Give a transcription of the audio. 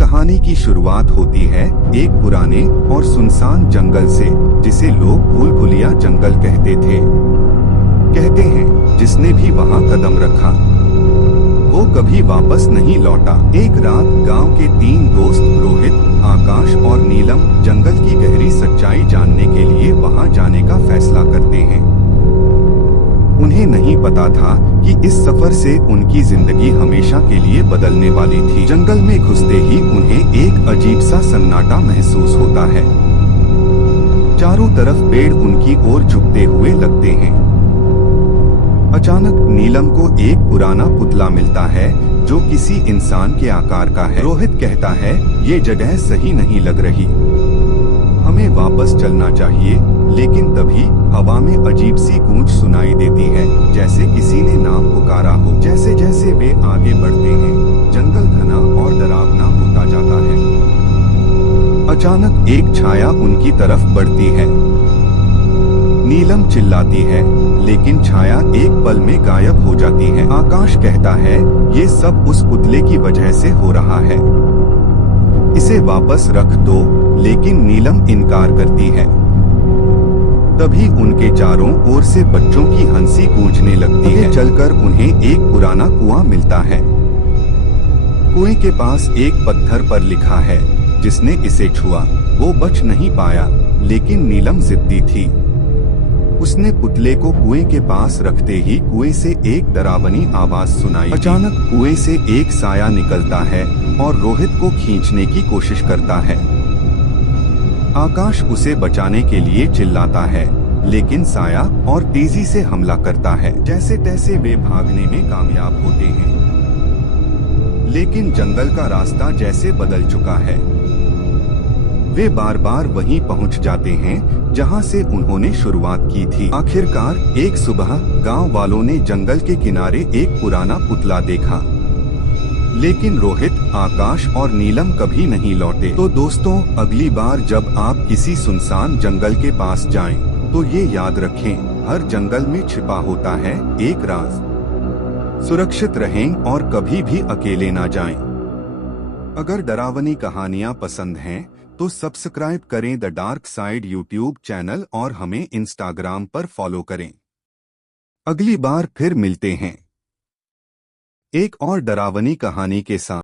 कहानी की शुरुआत होती है एक पुराने और सुनसान जंगल से, जिसे लोग भूल भुलिया जंगल कहते थे। कहते हैं जिसने भी वहां कदम रखा वो कभी वापस नहीं लौटा। एक रात गांव के तीन दोस्त रोहित, आकाश और नीलम जंगल की गहरी सच्चाई जानने के लिए वहां जाने का फैसला करते हैं। उन्हें नहीं पता था कि इस सफर से उनकी जिंदगी हमेशा के लिए बदलने वाली थी। जंगल में घुसते ही उन्हें एक अजीब सा सन्नाटा महसूस होता है। चारों तरफ पेड़ उनकी ओर झुकते हुए लगते हैं। अचानक नीलम को एक पुराना पुतला मिलता है जो किसी इंसान के आकार का है। रोहित कहता है ये जगह सही नहीं लग रही, हमें वापस चलना चाहिए। लेकिन तभी हवा में अजीब सी गूंज सुनाई देती है, जैसे किसी ने नाम पुकारा हो। जैसे जैसे वे आगे बढ़ते हैं जंगल घना और डरावना होता जाता है। अचानक एक छाया उनकी तरफ बढ़ती है। नीलम चिल्लाती है लेकिन छाया एक पल में गायब हो जाती है। आकाश कहता है ये सब उस पुतले की वजह से हो रहा है, इसे वापस रख दो। लेकिन नीलम इनकार करती है। तभी उनके चारों ओर से बच्चों की हंसी गूंजने लगती है। चलकर उन्हें एक पुराना कुआं मिलता है। कुएं के पास एक पत्थर पर लिखा है जिसने इसे छुआ वो बच नहीं पाया। लेकिन नीलम जिद्दी थी। उसने पुतले को कुएं के पास रखते ही कुएं से एक डरावनी आवाज सुनाई। अचानक कुएं से एक साया निकलता है और रोहित को खींचने की कोशिश करता है। आकाश उसे बचाने के लिए चिल्लाता है लेकिन साया और तेजी से हमला करता है। जैसे तैसे वे भागने में कामयाब होते हैं, लेकिन जंगल का रास्ता जैसे बदल चुका है। वे बार बार वहीं पहुंच जाते हैं जहां से उन्होंने शुरुआत की थी। आखिरकार एक सुबह गांव वालों ने जंगल के किनारे एक पुराना पुतला देखा, लेकिन रोहित, आकाश और नीलम कभी नहीं लौटे। तो दोस्तों, अगली बार जब आप किसी सुनसान जंगल के पास जाएं, तो ये याद रखें, हर जंगल में छिपा होता है एक राज। सुरक्षित रहें और कभी भी अकेले ना जाएं। अगर डरावनी कहानियां पसंद हैं, तो सब्सक्राइब करें the dark side YouTube channel और हमें इंस्टाग्राम पर फॉलो करें। अगली बार फिर मिलते हैं एक और डरावनी कहानी के साथ।